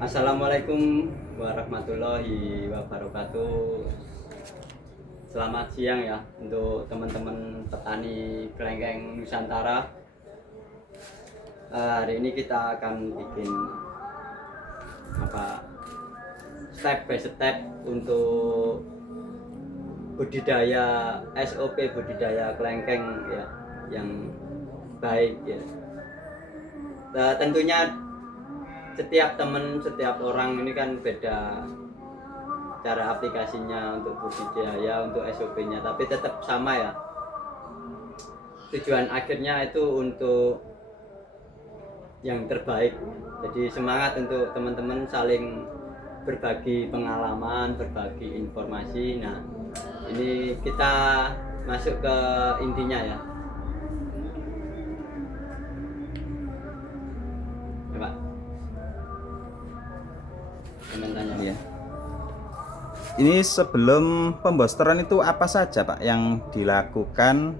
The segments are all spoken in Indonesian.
Assalamualaikum warahmatullahi wabarakatuh. Selamat siang ya untuk teman-teman petani kelengkeng Nusantara. Hari ini kita akan bikin step by step untuk budidaya SOP budidaya kelengkeng ya yang baik ya. Tentunya setiap orang ini kan beda cara aplikasinya untuk budidaya, untuk SOP-nya, tapi tetap sama ya. Tujuan akhirnya itu untuk yang terbaik. Jadi semangat untuk teman-teman saling berbagi pengalaman, berbagi informasi. Nah, ini kita masuk ke intinya ya. Pak. Komentarnya ya. Ini sebelum pembosteran itu apa saja Pak yang dilakukan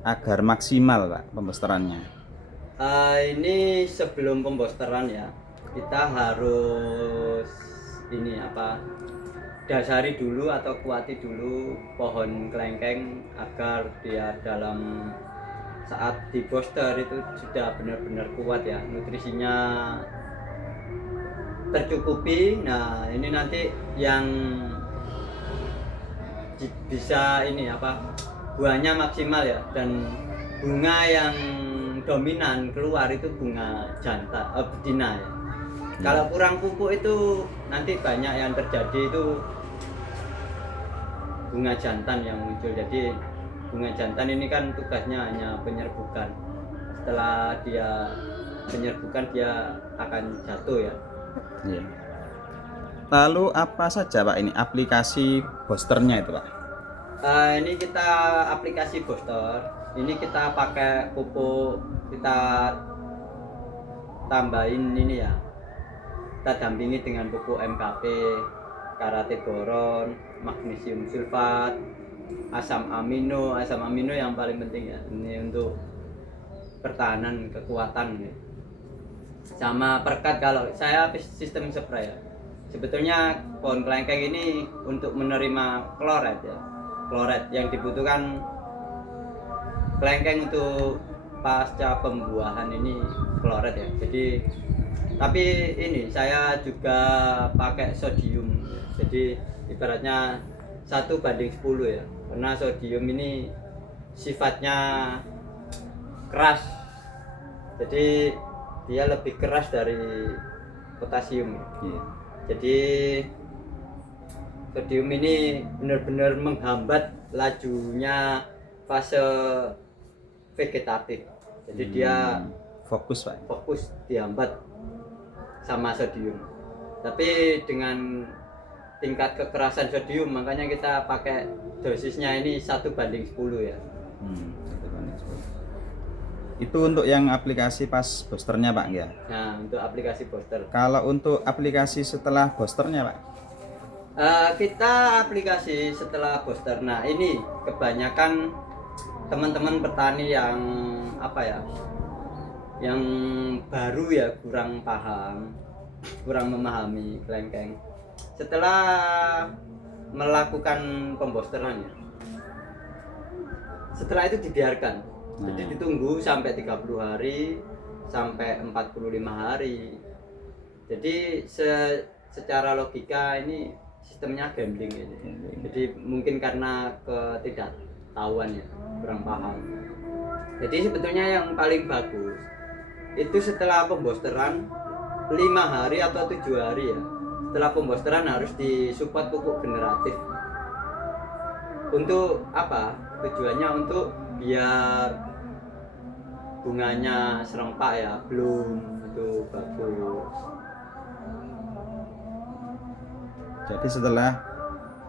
agar maksimal Pak pembosterannya? Ini sebelum pembosteran ya, kita harus dasari dulu atau kuati dulu pohon kelengkeng agar dia dalam saat diboster itu sudah benar-benar kuat ya, nutrisinya tercukupi. Nah, ini nanti yang bisa buahnya maksimal ya, dan bunga yang dominan keluar itu bunga jantan betina ya. Kalau kurang pupuk itu nanti banyak yang terjadi itu bunga jantan yang muncul. Jadi bunga jantan ini kan tugasnya hanya penyerbukan. Setelah dia penyerbukan dia akan jatuh ya. Ya. Lalu apa saja Pak ini aplikasi boosternya itu Pak? Ini kita aplikasi booster. Ini kita pakai pupuk, kita tambahin ini ya. Kita dampingi dengan pupuk MKP, karate boron, magnesium sulfat, asam amino yang paling penting ya. Ini untuk pertahanan kekuatan ya. Sama perkat, kalau saya sistem spray ya. Sebetulnya pohon kelengkeng ini untuk menerima kloret ya. Kloret yang dibutuhkan kelengkeng untuk pasca pembuahan ini kloret ya. Jadi tapi ini saya juga pakai sodium. Jadi ibaratnya 1:10 ya. Karena sodium ini sifatnya keras. Jadi dia lebih keras dari potasium. Ya. Jadi sodium ini benar-benar menghambat lajunya fase vegetatif. Jadi dia fokus Pak. Fokus dihambat sama sodium. Tapi dengan tingkat kekerasan sodium, makanya kita pakai dosisnya ini 1:10 ya. 1:10. Itu untuk yang aplikasi pas boosternya Pak ya? Nah, untuk aplikasi booster. Kalau untuk aplikasi setelah boosternya Pak? Kita aplikasi setelah booster. Nah, ini kebanyakan teman-teman petani yang yang baru ya, kurang paham, kurang memahami kelengkeng. Setelah melakukan pembosterannya, setelah itu dibiarkan. Jadi ditunggu sampai 30 hari sampai 45 hari. Jadi secara logika ini sistemnya gambling ini. Jadi mungkin karena ketidaktahuan ya, kurang paham. Jadi sebetulnya yang paling bagus itu setelah pembosteran 5 hari atau 7 hari ya. Setelah pembosteran harus disupport pupuk generatif. Untuk apa? Tujuannya untuk biar bunganya serempak ya, belum itu bagus. Jadi setelah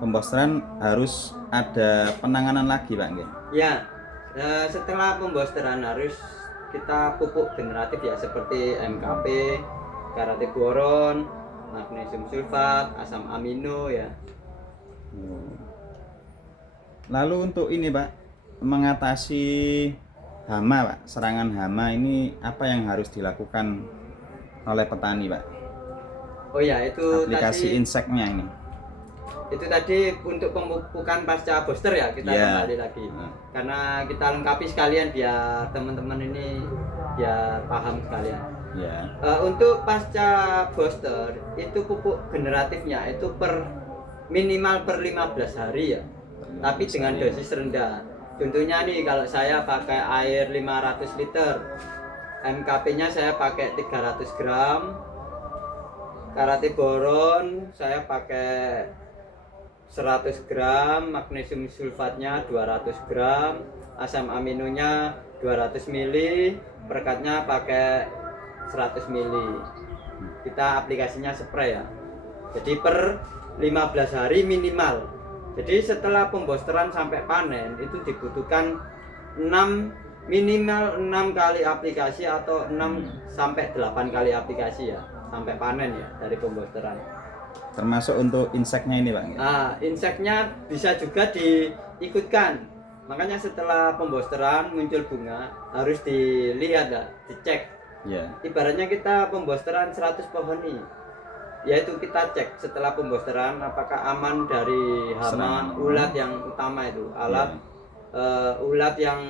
pembosteran harus ada penanganan lagi Pak nggih? Ya, setelah pembosteran harus kita pupuk generatif ya, seperti MKP, karate boron, magnesium sulfat, asam amino ya. Lalu untuk ini Pak, mengatasi hama Pak, serangan hama ini apa yang harus dilakukan oleh petani Pak? Oh ya, itu aplikasi tadi inseknya ini. itu tadi untuk pemupukan pasca booster ya, kita kembali lagi. Karena kita lengkapi sekalian biar teman-teman ini biar paham sekalian. Untuk pasca booster itu pupuk generatifnya itu minimal per 15 hari ya. Tapi dengan dosis rendah. Contohnya nih, kalau saya pakai air 500 liter, MKP-nya saya pakai 300 gram, karatiboron saya pakai 100 gram, magnesium sulfatnya 200 gram, asam aminonya 200 mili, perekatnya pakai 100 mili. Kita aplikasinya spray ya. Jadi per 15 hari minimal. Jadi setelah pembosteran sampai panen itu dibutuhkan minimal 6 kali aplikasi atau 6 sampai 8 kali aplikasi ya, sampai panen ya dari pembosteran. Termasuk untuk inseknya ini Pak? Nah, inseknya bisa juga diikutkan. Makanya setelah pembosteran muncul bunga harus dilihat ya, dicek. Ibaratnya kita pembosteran 100 pohon nih, yaitu kita cek setelah pembosteran apakah aman dari hama ulat yang utama itu, ulat yang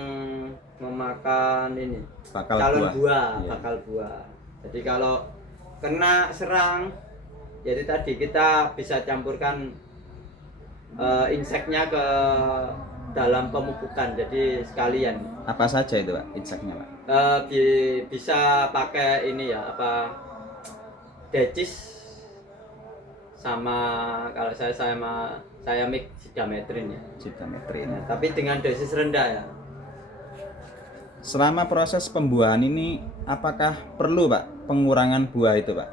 memakan ini bakal buah. Jadi kalau kena serang, jadi tadi kita bisa campurkan inseknya ke dalam pemupukan, jadi sekalian. Apa saja itu Pak inseknya Pak? Bisa pakai ini ya, decis sama kalau saya mix sidametrin ya. Nah, tapi dengan dosis rendah ya. Selama proses pembuahan ini apakah perlu Pak pengurangan buah itu Pak?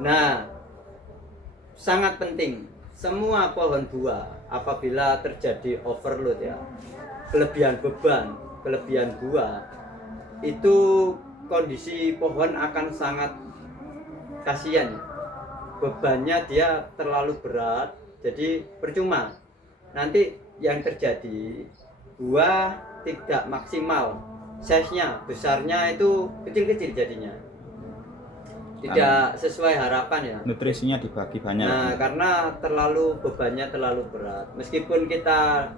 Nah, sangat penting. Semua pohon buah apabila terjadi overload ya, kelebihan beban, kelebihan buah, itu kondisi pohon akan sangat kasihan. Bebannya dia terlalu berat, jadi percuma. Nanti yang terjadi buah tidak maksimal, size-nya, besarnya itu kecil-kecil jadinya. Tidak sesuai harapan ya. Nutrisinya dibagi banyak. Nah, karena bebannya terlalu berat. Meskipun kita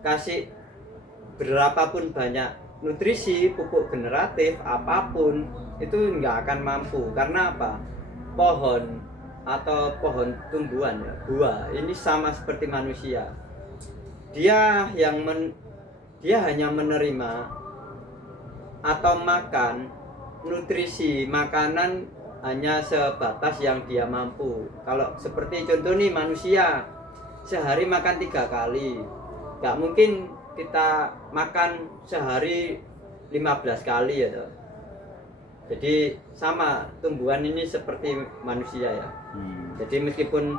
kasih berapapun banyak nutrisi, pupuk generatif, apapun, itu nggak akan mampu. Karena apa? Pohon atau pohon tumbuhan ya, buah ini sama seperti manusia. Dia hanya menerima atau makan nutrisi makanan hanya sebatas yang dia mampu. Kalau seperti contoh nih, manusia sehari makan 3 kali, nggak mungkin kita makan sehari 15 kali ya. Jadi sama, tumbuhan ini seperti manusia ya. Jadi meskipun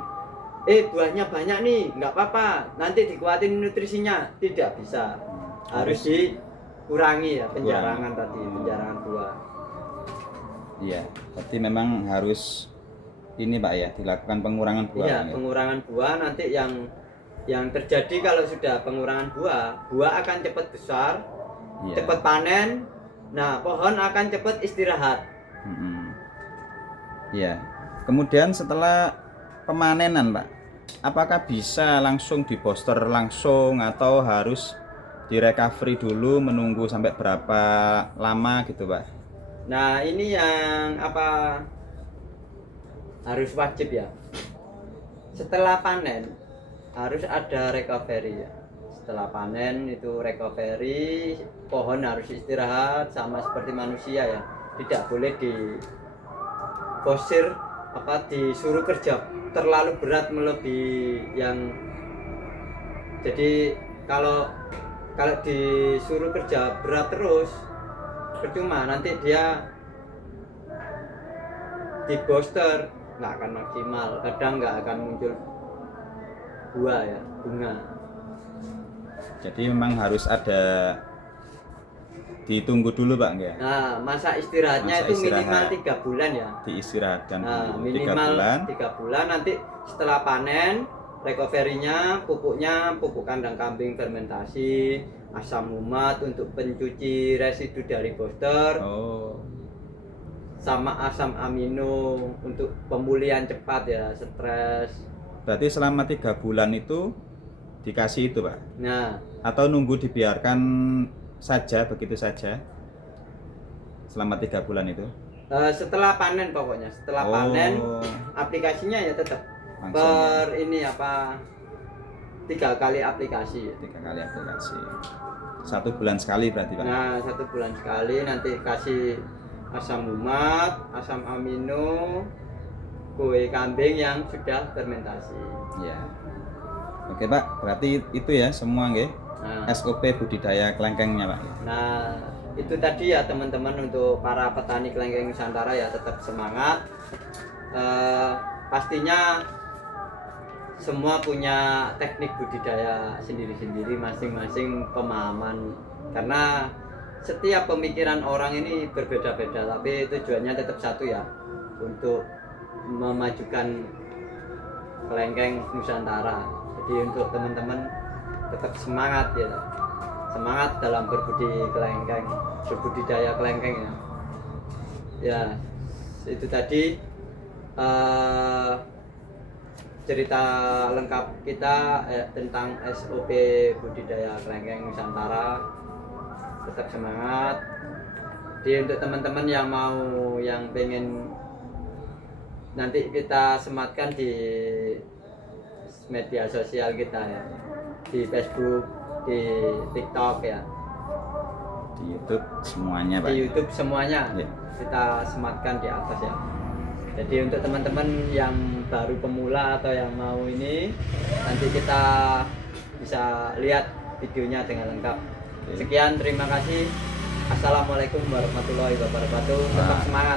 buahnya banyak nih, nggak apa-apa, nanti dikuatin nutrisinya, tidak bisa. Harus dikurangi ya penjarangan tadi, penjarangan buah. Iya, berarti memang harus ini Pak ya, dilakukan pengurangan buah. Iya, pengurangan buah. Nanti yang terjadi kalau sudah pengurangan buah akan cepat besar, cepat panen. Nah, pohon akan cepat istirahat. Iya. Kemudian setelah pemanenan Pak, apakah bisa langsung di-booster langsung atau harus di-recovery dulu menunggu sampai berapa lama gitu Pak? Nah, ini yang harus wajib ya. Setelah panen harus ada recovery ya. Setelah panen itu recovery, pohon harus istirahat sama seperti manusia ya. Tidak boleh disuruh kerja terlalu berat melebihi yang. Jadi kalau disuruh kerja berat terus percuma, nanti dia di booster nggak akan maksimal, kadang nggak akan muncul buah ya, bunga. Jadi memang harus ada ditunggu dulu Pak ya. Nah, masa istirahatnya itu minimal 3 bulan ya. Diistirahatkan dulu minimal 3 bulan. Nanti setelah panen recovery-nya, pupuk kandang kambing fermentasi, asam umat untuk pencuci residu dari booster. sama asam amino untuk pemulihan cepat ya, stres. Berarti selama 3 bulan itu dikasih itu Pak? Nah, Atau nunggu dibiarkan saja begitu saja selama 3 bulan itu? setelah panen pokoknya, setelah panen aplikasinya ya tetap Langsung. ini apa 3 kali aplikasi. 3 kali aplikasi. 1 bulan sekali berarti Pak? Nah, 1 bulan sekali nanti kasih asam lumat, asam amino, kue kambing yang sudah fermentasi. Ya. Oke Pak, berarti itu ya semua nggih. Nah, SOP budidaya kelengkengnya Pak. nah, itu tadi ya teman-teman untuk para petani kelengkeng Nusantara ya tetap semangat. Pastinya semua punya teknik budidaya sendiri-sendiri, masing-masing pemahaman, karena setiap pemikiran orang ini berbeda-beda, tapi tujuannya tetap satu ya, untuk memajukan kelengkeng Nusantara. Jadi untuk teman-teman tetap semangat ya, semangat dalam berbudidaya kelengkeng ya. Ya, itu tadi cerita lengkap kita tentang SOP budidaya kelengkeng Nusantara. Tetap semangat. Jadi untuk teman-teman yang mau, yang pengen, nanti kita sematkan di media sosial kita ya, di Facebook, di TikTok ya, Di YouTube semuanya Pak. di YouTube semuanya Ya. kita sematkan di atas ya. Jadi untuk teman-teman yang baru pemula atau yang mau ini, nanti kita bisa lihat videonya dengan lengkap. Sekian, terima kasih. Assalamualaikum warahmatullahi wabarakatuh. Tetap semangat.